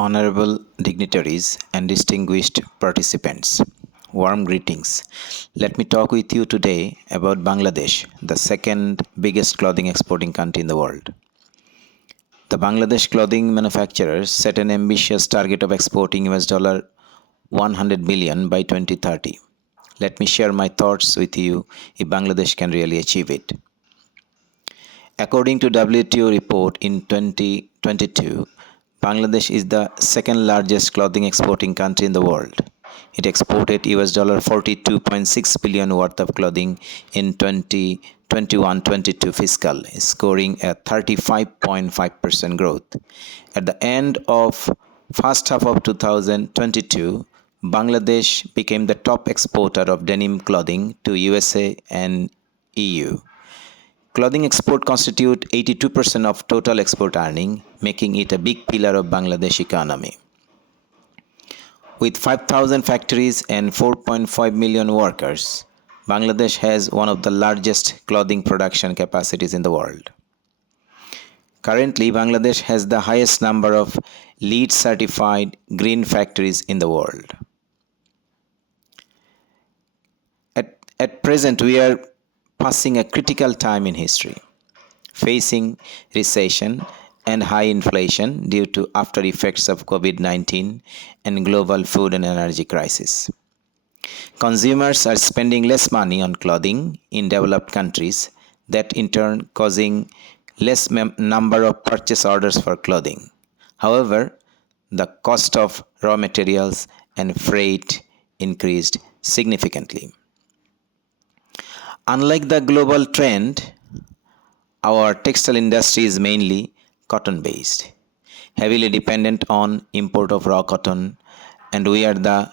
Honorable dignitaries and distinguished participants, warm greetings. Let me talk with you today about Bangladesh, the second biggest clothing exporting country in the world. The Bangladesh clothing manufacturers set an ambitious target of exporting $100 billion by 2030. Let me share my thoughts with you if Bangladesh can really achieve it. According to WTO report in 2022, Bangladesh is the second largest clothing exporting country in the world. It exported $42.6 billion worth of clothing in 2021-22 fiscal, scoring a 35.5% growth. At the end of first half of 2022, Bangladesh became the top exporter of denim clothing to USA and EU. Clothing export constitute 82% of total export earning, making it a big pillar of Bangladesh economy. With 5,000 factories and 4.5 million workers, Bangladesh has one of the largest clothing production capacities in the world. Currently, Bangladesh has the highest number of LEED certified green factories in the world. At present, we are passing a critical time in history, facing recession and high inflation due to after effects of COVID-19 and global food and energy crisis. Consumers are spending less money on clothing in developed countries, that in turn causing less number of purchase orders for clothing. However, the cost of raw materials and freight increased significantly. Unlike the global trend, our textile industry is mainly cotton-based, heavily dependent on import of raw cotton, and we are the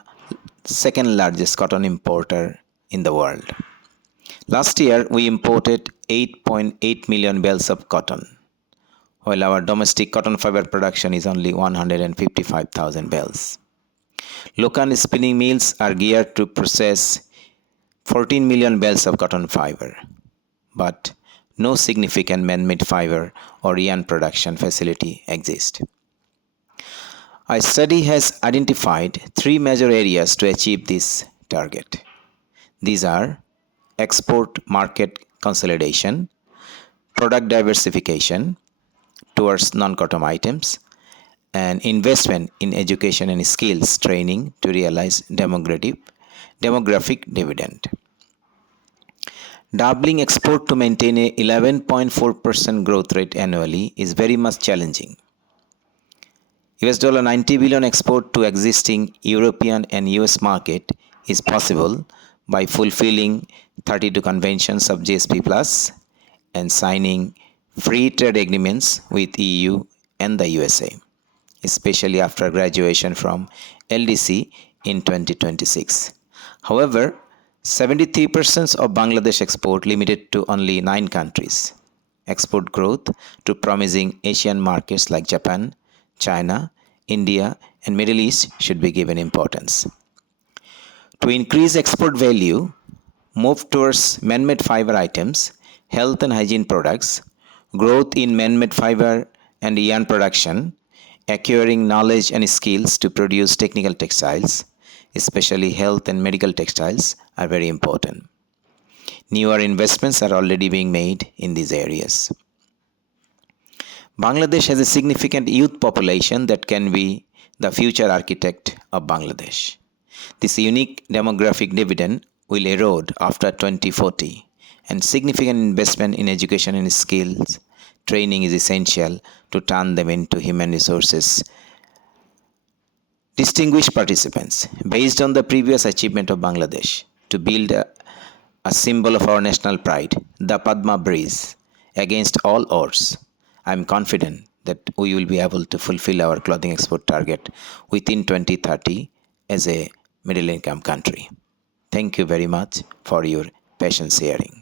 second largest cotton importer in the world. Last year, we imported 8.8 million bales of cotton, while our domestic cotton fiber production is only 155,000 bales. Local spinning mills are geared to process 14 million bales of cotton fiber, but no significant man-made fiber or yarn production facility exists. A study has identified three major areas to achieve this target. These are export market consolidation, product diversification towards non-cotton items, and investment in education and skills training to realize demographic dividend. Doubling export to maintain a 11.4% growth rate annually is very much challenging. $90 billion export to existing European and US market is possible by fulfilling 32 conventions of GSP Plus and signing free trade agreements with EU and the USA, especially after graduation from LDC in 2026. However, 73% of Bangladesh export limited to only 9 countries. Export growth to promising Asian markets like Japan, China, India, and Middle East should be given importance. To increase export value, move towards man-made fiber items, health and hygiene products, growth in man-made fiber and yarn production, acquiring knowledge and skills to produce technical textiles, especially health and medical textiles, are very important. Newer investments are already being made in these areas. Bangladesh has a significant youth population that can be the future architect of Bangladesh. This unique demographic dividend will erode after 2040, and significant investment in education and skills training is essential to turn them into human resources. Distinguished participants, based on the previous achievement of Bangladesh to build a symbol of our national pride, the Padma Bridge, against all odds, I am confident that we will be able to fulfill our clothing export target within 2030 as a middle-income country. Thank you very much for your patience hearing.